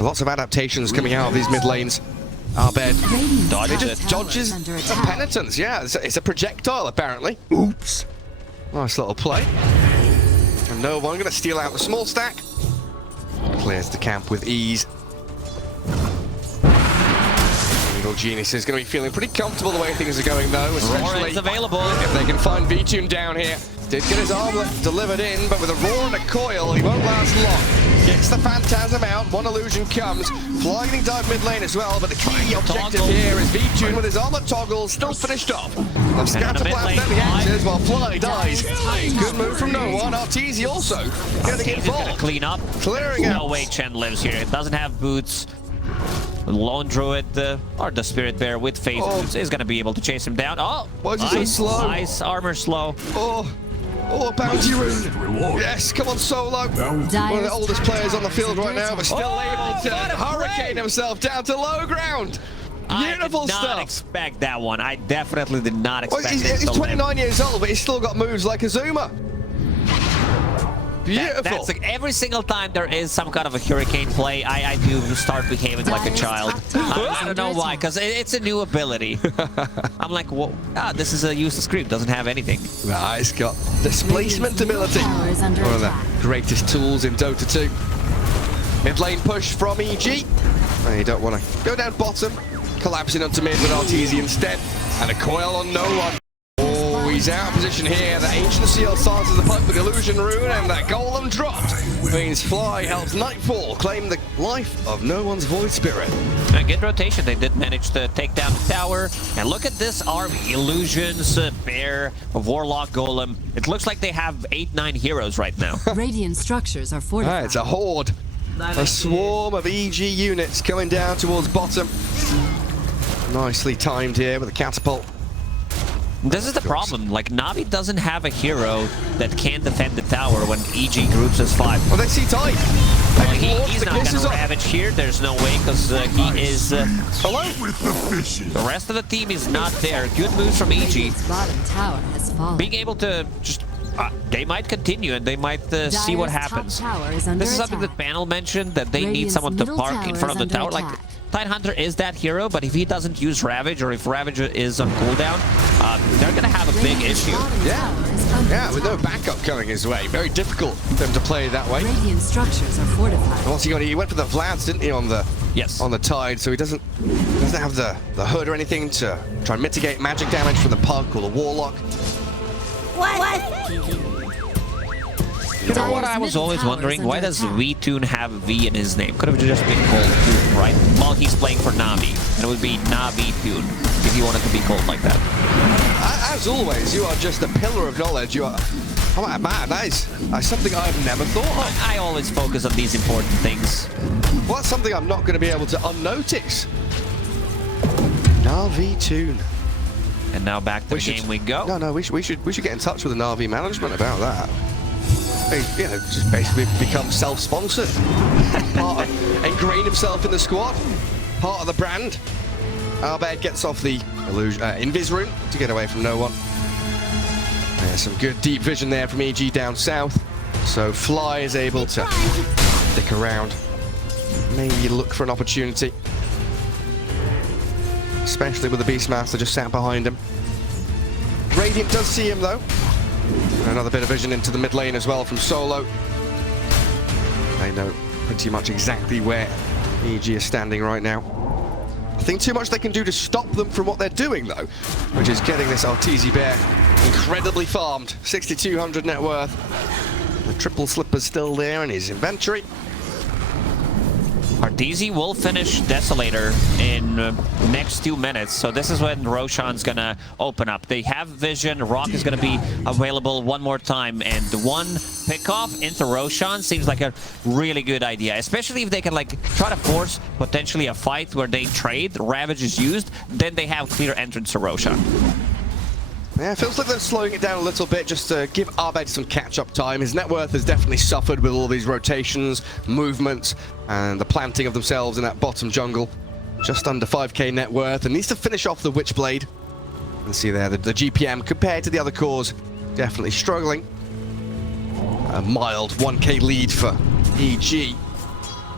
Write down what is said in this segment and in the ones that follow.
So lots of adaptations coming out of these mid lanes. Abed dodges the penitence. Yeah, it's a projectile apparently. Oops. Nice little play. And no one going to steal out the small stack. Clears the camp with ease. Evil Genius is going to be feeling pretty comfortable the way things are going though, especially available if they can find V-Tune down here. Did get his armlet delivered in, but with a roar and a coil, he won't last long. Gets the Phantasm out, one illusion comes. Flying dive mid lane as well, but the key objective here is V-Tune with his armlet toggle still finished off. The scatter blast then enters while Fly dies. Good move from no one. Arteezy also getting involved. Clean up. Clearing out. No way Chen lives here. It doesn't have boots. The Lone Druid, or the Spirit Bear with phase boots is going to be able to chase him down. Oh, why is he so slow? Nice armor slow. Oh, bounty rune. Yes, come on, Solo. One of the oldest players on the field right now, but still able to hurricane himself down to low ground. Beautiful stuff. I did not expect that one. I definitely did not expect it. He's 29 years old, but he's still got moves like Azuma. Beautiful. That's like every single time there is some kind of a hurricane play, I do start behaving like a child. I don't know why, because it's a new ability. I'm like, well, this is a useless creep, doesn't have anything. Nah, it's got displacement ability. One of the greatest tools in Dota 2. Mid lane push from EG. And you don't want to go down bottom. Collapsing onto mid with Arteezy instead. And a coil on no one. He's out of position here. The Ancient Seal starts the pipe with Illusion Rune, and that Golem dropped. Means Fly helps Nightfall claim the life of no one's Void Spirit. A good rotation. They did manage to take down the tower. And look at this army. Illusions, Bear, Warlock, Golem. It looks like they have 8-9 heroes right now. Radiant structures are fortified. It's a horde. A swarm of EG units coming down towards bottom. Nicely timed here with a catapult. This is the problem, like Navi doesn't have a hero that can defend the tower when EG groups as 5. Well, they see tight. Well, he's not gonna ravage here, there's no way, because he is alone. The rest of the team is not there. Good moves from EG. Bottom tower has fallen. Being able to just, they might continue and they might see what happens. This is something that Panel mentioned, that they need someone to park in front of the tower. Like, Tidehunter is that hero, but if he doesn't use Ravage, or if Ravage is on cooldown, they're going to have a big issue. Yeah, with no backup coming his way. Very difficult for them to play that way. Radiant structures are fortified. Once he went for the Vlads, didn't he, on the Tide, so he doesn't have the hood or anything to try and mitigate magic damage from the Pug or the Warlock. You know what I was always wondering? Why does V-Tune have V in his name? Could have just been called Tune, right? Well, he's playing for Navi, and it would be Navi-Tune if he wanted to be called like that. As always, you are just a pillar of knowledge. You are... Oh, man, that is something I've never thought of. I always focus on these important things. Well, that's something I'm not going to be able to unnotice. Navi-Tune. And now back to the game we go. No, we should get in touch with the Navi management about that. You know, just basically become self-sponsored. Ingrain himself in the squad. Part of the brand. Abed gets off the Invis rune to get away from no one. There's some good deep vision there from EG down south. So Fly is able to stick around. Maybe look for an opportunity. Especially with the Beastmaster just sat behind him. Radiant does see him though. Another bit of vision into the mid lane as well from Solo. They know pretty much exactly where EG is standing right now. I think too much they can do to stop them from what they're doing though, which is getting this Arteezy Bear incredibly farmed. 6,200 net worth. The triple slipper's still there in his inventory. Arteezy will finish Desolator in next 2 minutes, so this is when Roshan's gonna open up. They have vision, Rock is gonna be available one more time, and the one pickoff into Roshan seems like a really good idea, especially if they can like try to force potentially a fight where they trade, Ravage is used, then they have clear entrance to Roshan. Yeah, it feels like they're slowing it down a little bit just to give Abed some catch-up time. His net worth has definitely suffered with all these rotations, movements, and the planting of themselves in that bottom jungle. Just under 5k net worth, and needs to finish off the Witchblade. You can see there, the GPM compared to the other cores, definitely struggling. A mild 1k lead for EG.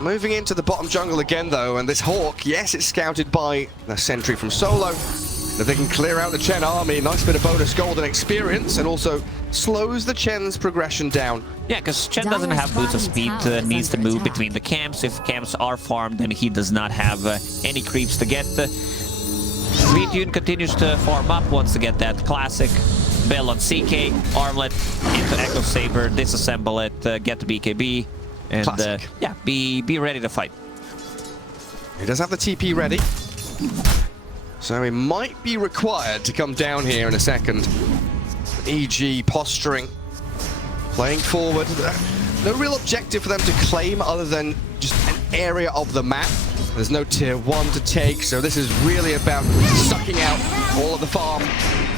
Moving into the bottom jungle again, though, and this Hawk, yes, it's scouted by the sentry from Solo. If they can clear out the Chen army, nice bit of bonus gold and experience, and also slows the Chen's progression down. Yeah, because Chen doesn't have boots of speed, needs to move between the camps. If camps are farmed, then he does not have any creeps to get. Sweetune continues to farm up, wants to get that classic Bell on CK, Armlet into Echo Saber, disassemble it, get the BKB, and yeah, be ready to fight. He does have the TP ready, so he might be required to come down here in a second. EG posturing, playing forward. No real objective for them to claim other than just an area of the map. There's no tier 1 to take, so this is really about sucking out all of the farm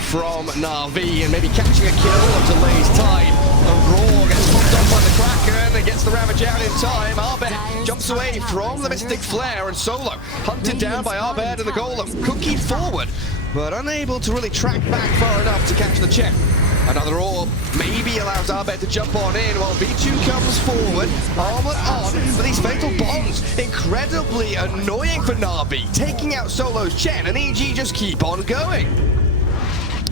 from Navi and maybe catching a kill or delays Tide. The Roar gets popped off by the Kraken and gets the Ravage out in time. Abed jumps away from the Mystic Flare, and Solo hunted down by Abed and the Golem. Cookie forward, but unable to really track back far enough to catch the Chen. Another orb maybe allows Abed to jump on in while V2 comes forward. Armlet on for these fatal bombs. Incredibly annoying for Navi, taking out Solo's Chen, and EG just keep on going.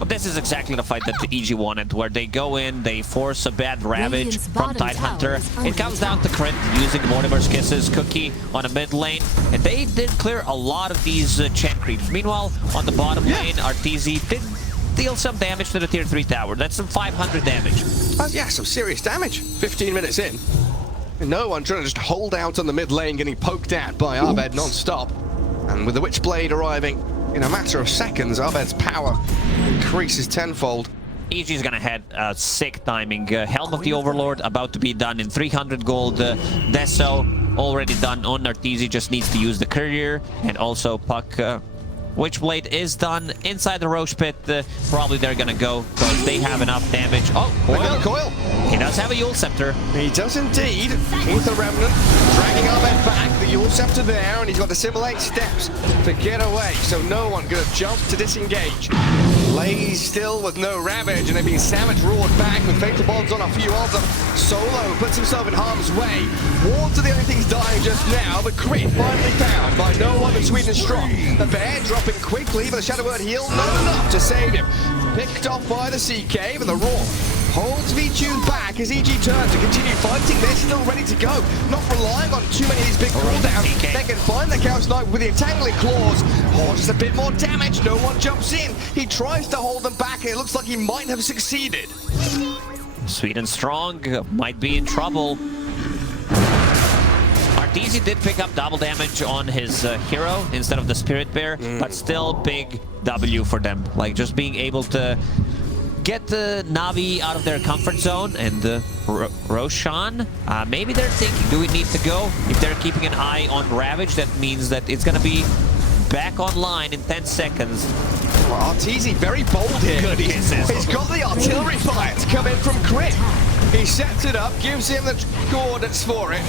But this is exactly the fight that the EG wanted, where they go in, they force a bad Ravage from Tidehunter. It comes down to crit using Mortimer's Kisses, Cookie on a mid lane, and they did clear a lot of these Chen creeps. Meanwhile, on the bottom lane, Arteezy did deal some damage to the tier 3 tower. That's some 500 damage. Yeah, some serious damage. 15 minutes in. And no one trying to just hold out on the mid lane, getting poked at by Abed non-stop. And with the Witchblade arriving in a matter of seconds, Abed's power increases tenfold. EG's gonna head sick timing. Helm of the Overlord about to be done in 300 gold. Deso already done on Arteezy, just needs to use the Courier, and also Puck. Witchblade is done inside the Roche Pit. Probably they're gonna go because they have enough damage. Oh, Coil. He does have a Yule Scepter. He does indeed. Ether Remnant dragging Abed back. The Yule Scepter there, and he's got to simulate steps to get away. So no one gonna jump to disengage. Lays still with no Ravage, and they've been Savage roared back with fatal bonds on a few of them. Solo puts himself in harm's way. Wards are the only things dying just now, but crit finally found by no one but Sweet and Strong. The bear dropping quickly, but the Shadow Word heal not enough to save him. Picked off by the CK, but the Roar holds V2 back as EG turns to continue fighting. They're still ready to go, not relying on too many of these big cooldowns. They can find the Chaos Knight with the Entangling Claws. Oh, just a bit more damage. No one jumps in. He tries to hold them back, and it looks like he might have succeeded. Sweet and Strong might be in trouble. Arteezy did pick up double damage on his hero instead of the Spirit Bear, but still big W for them. Like, just being able to get the Navi out of their comfort zone, and Roshan, maybe they're thinking, do we need to go? If they're keeping an eye on Ravage, that means that it's gonna be back online in 10 seconds. Well, Arteezy very bold here. He's got the artillery fire to come in from crit. He sets it up, gives him the coordinates for it.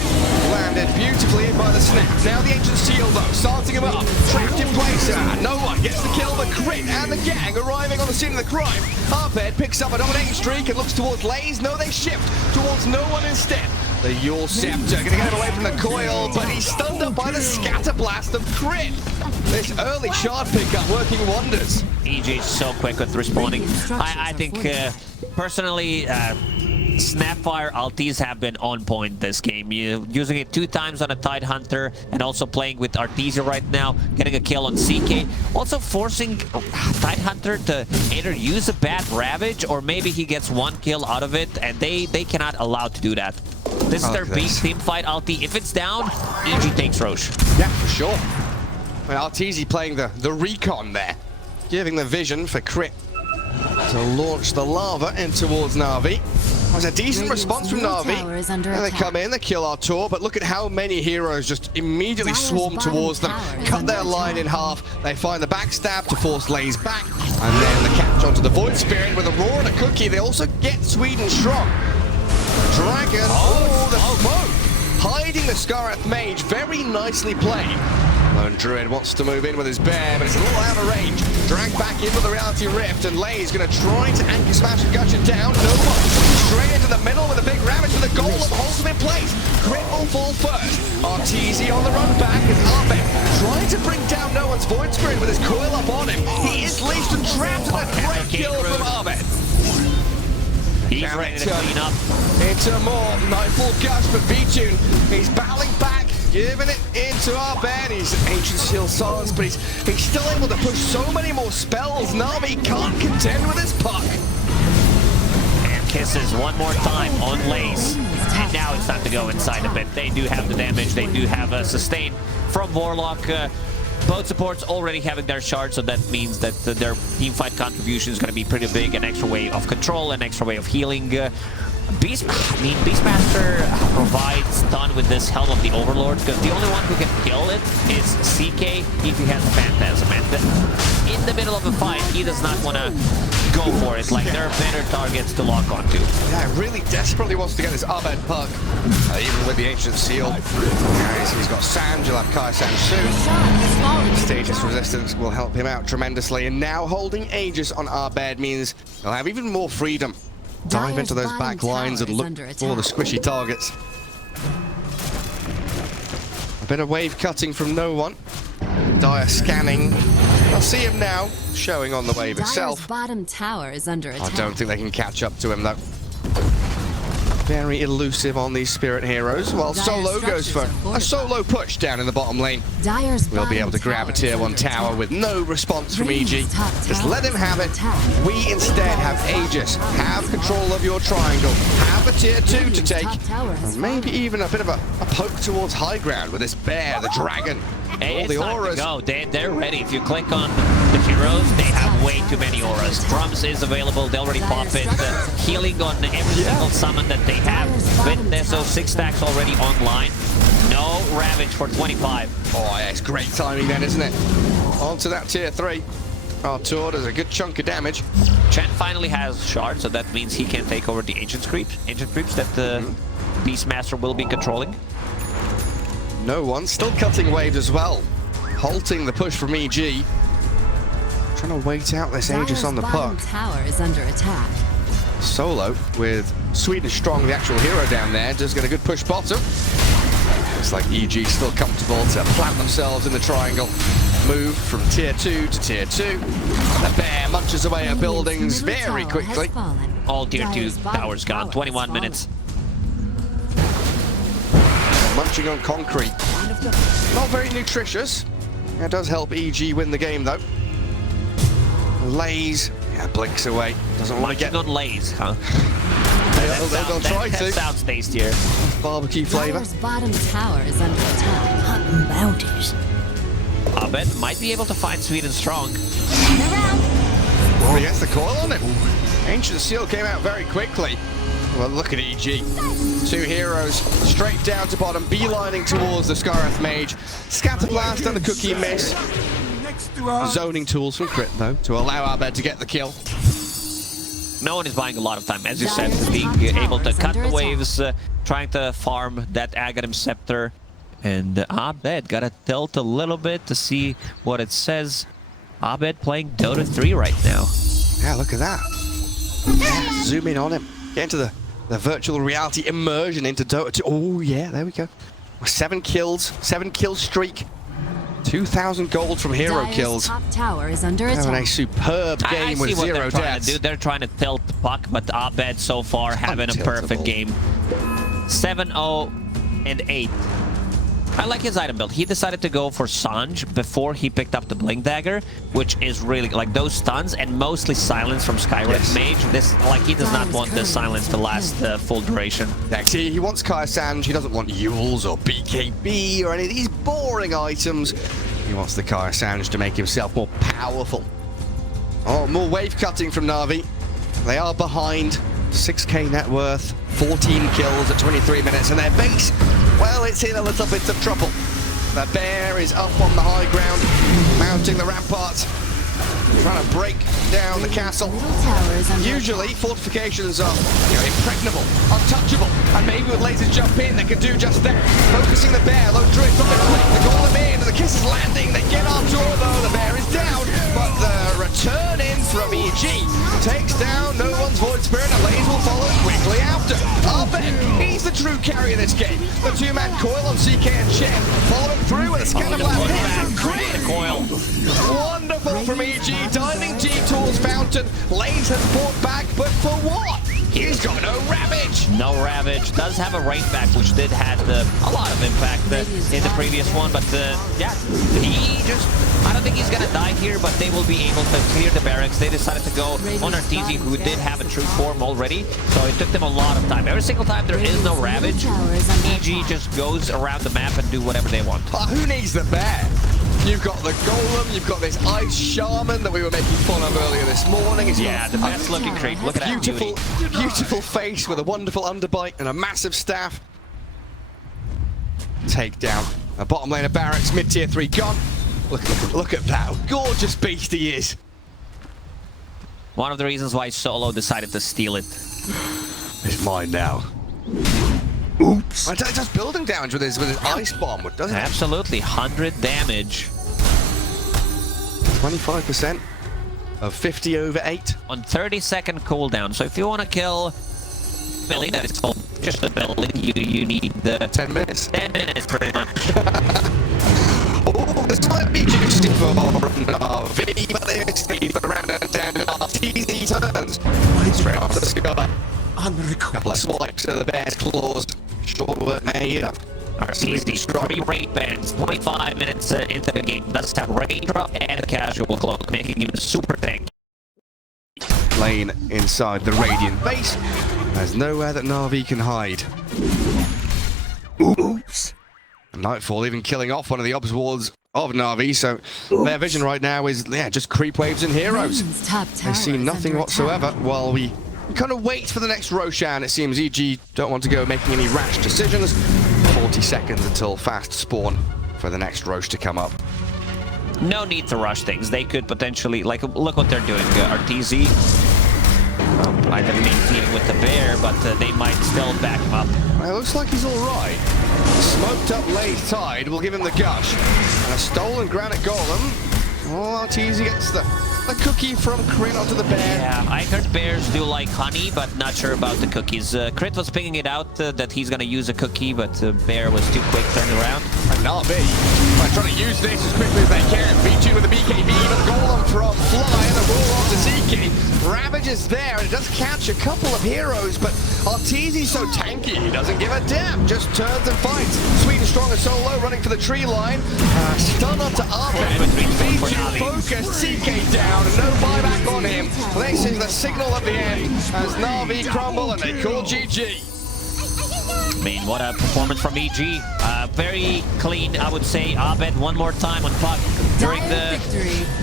Landed beautifully in by the snap. Now the Ancient Seal, though, starting him up. Trapped in place. No one gets the kill. The crit and the gang arriving on the scene of the crime. Abed picks up a dominating streak and looks towards Lays. No, they shift towards no one instead. The Yule Scepter gonna get him away from the coil, but he's stunned up by the Scatter Blast of crit. This early shard pickup working wonders. EG is so quick with responding. I think, personally, Snapfire ultis have been on point this game. Using it 2 times on a Tidehunter and also playing with Arteezy right now, getting a kill on CK. Also forcing Tidehunter to either use a bad Ravage or maybe he gets 1 kill out of it, and they cannot allow to do that. This is their big team fight ulti. If it's down, EG takes Roche. Yeah, for sure. Well, Arteezy playing the recon there, giving the vision for crit to launch the lava in towards Navi. That was a decent response from Navi. And they come in, they kill Artur, but look at how many heroes just immediately swarm towards them, cut their line in half. They find the backstab to force Lays back, and then the catch onto the Void Spirit with a Roar and a Cookie. They also get Sweet and Strong. Dragon, the smoke! Hiding the Skarath Mage, very nicely played. Lone Druid wants to move in with his bear, but it's a little out of range. Dragged back in with the Reality Rift, and Lay's going to try to anchor smash and gush it down. No one straight into the middle with a big ravage for the golem, holds him in place. Grit will fall first. Arteezy on the run back as Abed trying to bring down no one's Void Spirit with his coil up on him. He is leashed and trapped, and a great kill from Abed. He's ready to clean up. Into more Nightfall Gush, but V-Tune, he's battling back, giving it into Abed. He's Ancient Seal Silence, but he's still able to push so many more spells. Navi can't contend with his puck. And kisses one more time on Lace. And now it's time to go inside a bit. They do have the damage, they do have a sustain from Warlock. Both supports already having their shards, so that means that their teamfight contribution is going to be pretty big. An extra way of control, an extra way of healing. Beastmaster provides stun with this Helm of the Overlord, because the only one who can kill it is CK if he has Phantasm. And in the middle of a fight, he does not want to go for it. Like, there are better targets to lock onto. Yeah, really desperately wants to get this Abed puck, even with the Ancient Seal. He's got Sanj, he'll have Kai Sanj soon. Status resistance will help him out tremendously, and now holding Aegis on Abed means he'll have even more freedom. Dive into those back lines and look for the squishy targets. A bit of wave cutting from no one. Dire scanning. I'll see him now, showing on the wave itself. Bottom tower is under attack. I don't think they can catch up to him though. Very elusive on these Spirit Heroes, while Solo goes for a solo push down in the bottom lane. We'll be able to grab a tier 1 tower with no response from EG. Just let him have it. We instead have Aegis, have control of your triangle, have a tier 2 to take, and maybe even a bit of a poke towards high ground with this bear, the dragon. All the auras. No, they're ready. If you click on the heroes, they have way too many auras. Drums is available. They already pop it. Healing on every single summon that they have. With there's those 6 stacks already online. No Ravage for 25. Oh, yeah, it's great timing then, isn't it? On to that tier 3. Artur does a good chunk of damage. Chen finally has shards, so that means he can take over the ancient creeps that the Beastmaster will be controlling. No one, still cutting waves as well. Halting the push from EG. Trying to wait out this Aegis on the puck. Tower is under attack. Solo with Swedish Strong, the actual hero down there, does get a good push bottom. Looks like EG still comfortable to plant themselves in the triangle. Move from tier 2 to tier 2. The bear munches away at buildings very quickly. All tier 2 towers gone, 21 minutes. Munching on concrete. Not very nutritious. That does help EG win the game though. Lays, yeah, blinks away. Doesn't want to get on Lays, huh? They'll try to. That sounds tastier. Barbecue flavor. Bottom tower is under attack. Hunting bounties. Abed might be able to find Sweet and Strong. Oh, he has the coil on him. Ancient Seal came out very quickly. Well, look at EG. 2 heroes straight down to bottom, beelining towards the Scarith Mage. Scatterblast and the Cookie Miss. Zoning tools from Crit, though, to allow Abed to get the kill. No one is buying a lot of time, as you said, being able to cut the waves, trying to farm that Aghanim Scepter. And Abed got to tilt a little bit to see what it says. Abed playing Dota 3 right now. Yeah, look at that. Yeah, zoom in on him. Get into the virtual reality immersion into Dota 2. Oh, yeah, there we go. 7 kills, 7 kill streak. 2,000 gold from hero kills. Top tower is under attack. Having a superb game with 0 deaths. They're trying to tilt the puck, but Abed so far having a perfect game. 7-0 and 8. I like his item build. He decided to go for Sanj before he picked up the Blink Dagger, which is really like those stuns and mostly silence from Skywrath Mage. This, like, he does not want the silence to last full duration. Actually, he wants Kai Sanj. He doesn't want Yules or BKB or any of these boring items. He wants the Kai Sanj to make himself more powerful. Oh, more wave cutting from Navi. They are behind. 6k net worth, 14 kills at 23 minutes, and their base, well, it's in a little bit of trouble. The bear is up on the high ground, mounting the ramparts, trying to break down the castle. Usually, fortifications are, impregnable, untouchable, and maybe with lasers jump in, they can do just that. Focusing the bear, low drift from the flank, the golem in, and the kiss is landing. They get Artur though, the bear is down, but the return in from EG takes down no one's Void Spirit, and Lays will follow quickly true carry of this game. The two-man coil on CK and Chen, following through with a scanner blast hit. Great coil. Wonderful from EG, diving G-Tools fountain. Lanes has fought back, but for what? He's got no Ravage. No Ravage. Does have a right back, which did have a lot of impact in the previous one, but yeah, he just, I don't think he's gonna die here, but they will be able to clear the barracks. They decided to go on Arteezy, who did have a true form already, so it took them a lot of time. Every single time there is no Ravage, EG just goes around the map and do whatever they want. Who needs the bear? You've got the Golem, you've got this Ice Shaman that we were making fun of earlier this morning. Yeah, the best looking creep. Look at that beauty. Beautiful face with a wonderful underbite and a massive staff. Take down a bottom lane of barracks, mid-tier 3 gone. Look at that gorgeous beast he is. One of the reasons why Solo decided to steal it. It's mine now. Oops. It does building damage with his ice bomb, doesn't it? Absolutely, 100 damage. 25% of 50 over 8. On 30-second cooldown, so if you want to kill Billy, that is just a Billy, you need the 10 minutes. 10 minutes pretty much. Oh, this might be juicy for Navi, but they mistake around and down Arteezy turns. Straight off the sky. Couple of swipes to the bear's claws. Short work made. Arteezy, 3 raid bans, 25 minutes into the game. Does have raid drop and a casual cloak, making him super tanky. Lane inside the Radiant base. There's nowhere that Navi can hide. Oops. Nightfall even killing off one of the obs wards of Navi, so their vision right now is just creep waves and heroes. They see nothing whatsoever while we kind of wait for the next Roshan. It seems EG don't want to go making any rash decisions. 40 seconds until fast spawn for the next Rosh to come up. No need to rush things. They could potentially, like, look what they're doing. Arteezy might have been teaming with the bear, but they might still back him up. It looks like he's alright. Smoked up Lay's Tide will give him the gush. And a stolen Granite Golem. Oh, Arteezy gets the cookie from Crit onto the bear. Yeah, I heard bears do like honey, but not sure about the cookies. Crit was pinging it out that he's gonna use a cookie, but bear was too quick turning around. And Navi trying to use this as quickly as they can. B2 with the BKB, but the Golem from Fly and the roll on to ZK. Ravage is there, and it does catch a couple of heroes, but Arteezy's so tanky, he doesn't give a damn. Just turns and fights. Sweet and strong and Solo running for the tree line. Stun onto Abed. B2 focused, CK down. No buyback on him. This is the signal at the end as Navi crumble and they call GG. I mean, what a performance from EG. Very clean, I would say. Abed one more time on puck. During the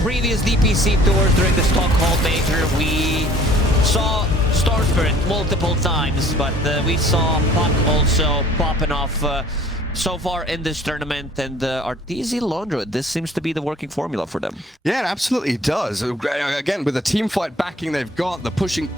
previous DPC tours, during the Stockholm Major, we saw Star Spirit multiple times, but we saw puck also popping off so far in this tournament, and Arteezy Laundry, this seems to be the working formula for them. Yeah, it absolutely does. Again, with the team fight backing they've got, the pushing